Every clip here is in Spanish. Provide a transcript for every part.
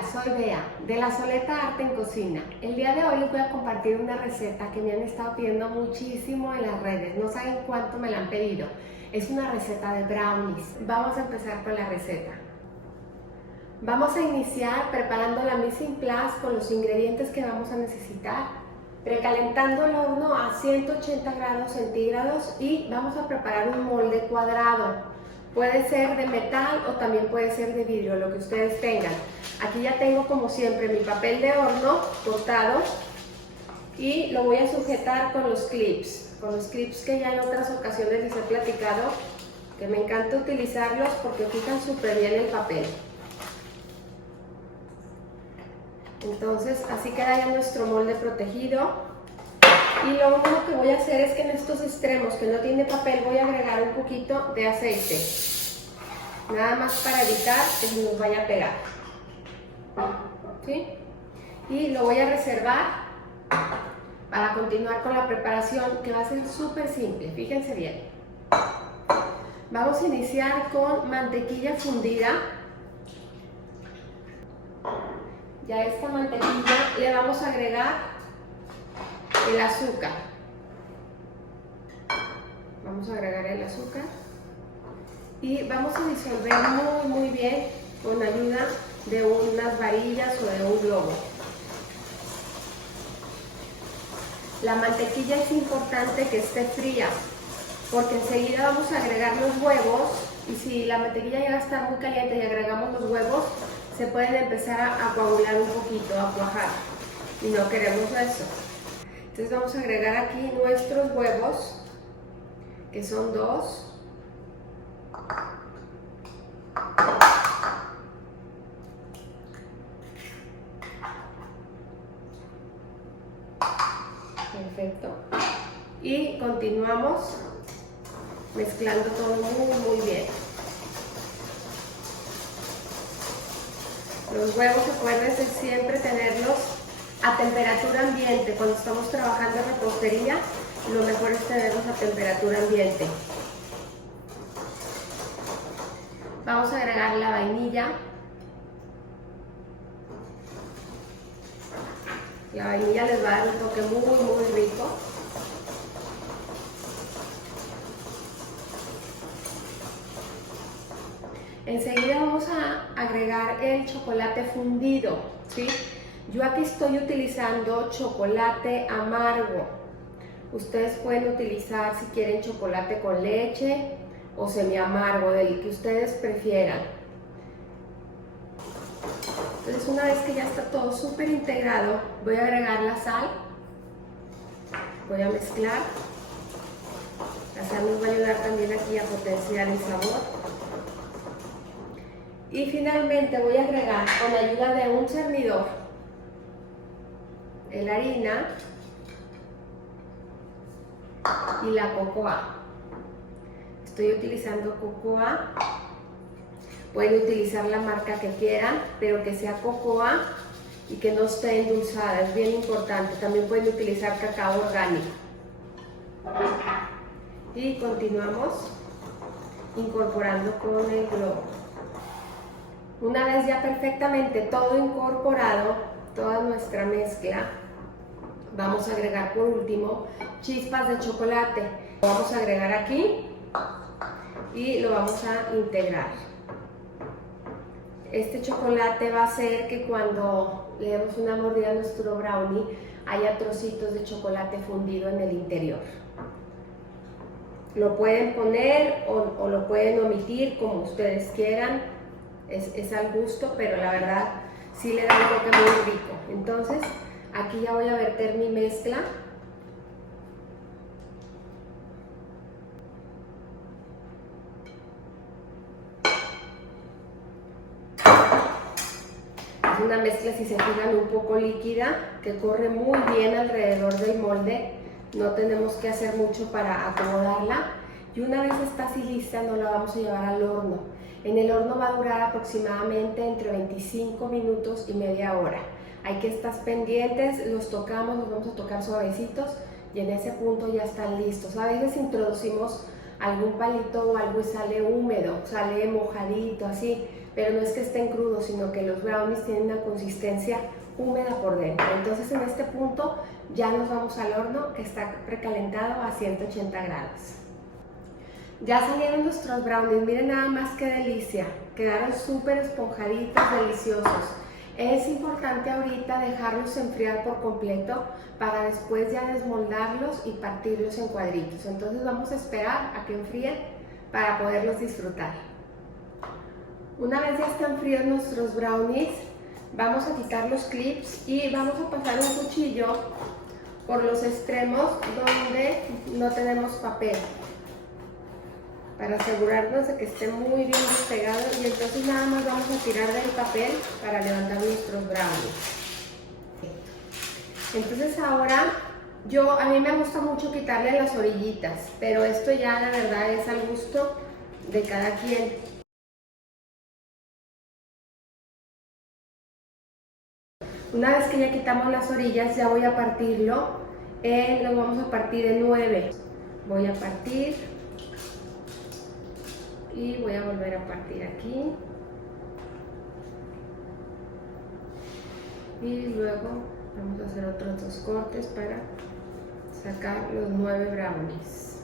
Hola, soy Bea, de La Soleta Arte en Cocina. El día de hoy les voy a compartir una receta que me han estado pidiendo muchísimo en las redes. No saben cuánto me la han pedido. Es una receta de brownies. Vamos a empezar con la receta. Vamos a iniciar preparando la mise en place con los ingredientes que vamos a necesitar. Precalentando el horno a 180 grados centígrados y vamos a preparar un molde cuadrado. Puede ser de metal o también puede ser de vidrio, lo que ustedes tengan. Aquí ya tengo, como siempre, mi papel de horno cortado y lo voy a sujetar con los clips que ya en otras ocasiones les he platicado que me encanta utilizarlos porque fijan súper bien el papel. Entonces así queda ya nuestro molde protegido. Y lo único que voy a hacer es que en estos extremos que no tiene papel voy a agregar un poquito de aceite, nada más para evitar que se nos vaya a pegar, ¿sí? Y lo voy a reservar para continuar con la preparación, que va a ser súper simple. Fíjense bien. Vamos a iniciar con mantequilla fundida. Ya a esta mantequilla le vamos a agregar el azúcar. Vamos a agregar el azúcar y vamos a disolver muy bien con ayuda de unas varillas o de un globo. La mantequilla es importante que esté fría porque enseguida vamos a agregar los huevos y si la mantequilla llega a estar muy caliente y agregamos los huevos se pueden empezar a coagular un poquito, a cuajar, y no queremos eso. Entonces vamos a agregar aquí nuestros huevos, que son 2. Perfecto. Y continuamos mezclando todo muy bien. Los huevos, acuérdense siempre tenerlos a temperatura ambiente. Cuando estamos trabajando en repostería, lo mejor es tenerlos a temperatura ambiente. Vamos a agregar la vainilla. La vainilla les va a dar un toque muy rico. Enseguida vamos a agregar el chocolate fundido, ¿sí? Yo aquí estoy utilizando chocolate amargo. Ustedes pueden utilizar, si quieren, chocolate con leche o semi amargo, del que ustedes prefieran. Entonces, una vez que ya está todo súper integrado, voy a agregar la sal. Voy a mezclar. La sal nos va a ayudar también aquí a potenciar el sabor. Y finalmente voy a agregar, con la ayuda de un cernidor, la harina y la cocoa. Estoy utilizando cocoa. Pueden utilizar la marca que quieran, pero que sea cocoa y que no esté endulzada, es bien importante. También pueden utilizar cacao orgánico. Y continuamos incorporando con el globo. Una vez ya perfectamente todo incorporado, toda nuestra mezcla, vamos a agregar por último chispas de chocolate. Lo vamos a agregar aquí y lo vamos a integrar. Este chocolate va a hacer que cuando le demos una mordida a nuestro brownie haya trocitos de chocolate fundido en el interior. Lo pueden poner o lo pueden omitir como ustedes quieran. Es al gusto, pero la verdad sí le da un toque muy rico. Entonces aquí ya voy a verter mi mezcla. Es una mezcla, si se fijan, un poco líquida, que corre muy bien alrededor del molde. No tenemos que hacer mucho para acomodarla. Y una vez está así lista, nos la vamos a llevar al horno. En el horno va a durar aproximadamente entre 25 minutos y media hora. Hay que estar pendientes, los tocamos, los vamos a tocar suavecitos y en ese punto ya están listos. A veces introducimos algún palito o algo y sale húmedo, sale mojadito, así. pero no es que estén crudos, sino que los brownies tienen una consistencia húmeda por dentro. Entonces en este punto ya nos vamos al horno que está precalentado a 180 grados. Ya salieron nuestros brownies, miren nada más qué delicia, quedaron súper esponjaditos, deliciosos. Es importante ahorita dejarlos enfriar por completo para después ya desmoldarlos y partirlos en cuadritos. Entonces vamos a esperar a que enfríen para poderlos disfrutar. Una vez ya están fríos nuestros brownies, vamos a quitar los clips y vamos a pasar un cuchillo por los extremos donde no tenemos papel, para asegurarnos de que esté muy bien despegado, y entonces nada más vamos a tirar del papel para levantar nuestros brownies. Entonces ahora a mí me gusta mucho quitarle las orillitas, pero esto ya la verdad es al gusto de cada quien. Una vez que ya quitamos las orillas, ya voy a partirlo, lo vamos a partir en 9. Voy a partir y voy a volver a partir aquí y luego vamos a hacer otros 2 cortes para sacar los 9 brownies.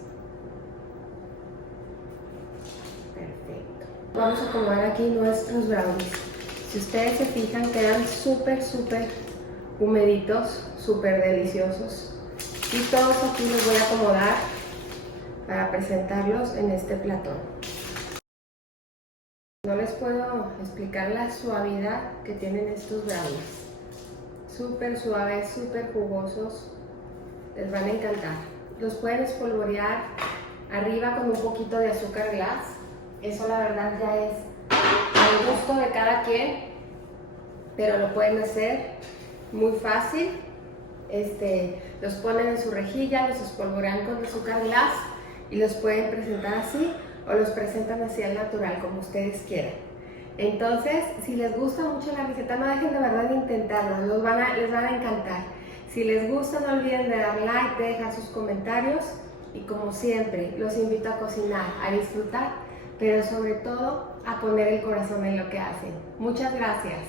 Perfecto. Vamos a acomodar aquí nuestros brownies. Si ustedes se fijan, quedan súper humeditos, súper deliciosos, y todos aquí los voy a acomodar para presentarlos en este platón. No les puedo explicar la suavidad que tienen estos brownies. Súper suaves, súper jugosos. Les van a encantar. Los pueden espolvorear arriba con un poquito de azúcar glass. Eso la verdad ya es al gusto de cada quien, pero lo pueden hacer muy fácil. Los ponen en su rejilla, los espolvorean con azúcar glass y los pueden presentar así, o los presentan así al natural, como ustedes quieran. Entonces, si les gusta mucho la receta, no dejen de verdad de intentarlo, les van a encantar. Si les gusta, no olviden de dar like, de dejar sus comentarios, y como siempre, los invito a cocinar, a disfrutar, pero sobre todo a poner el corazón en lo que hacen. Muchas gracias.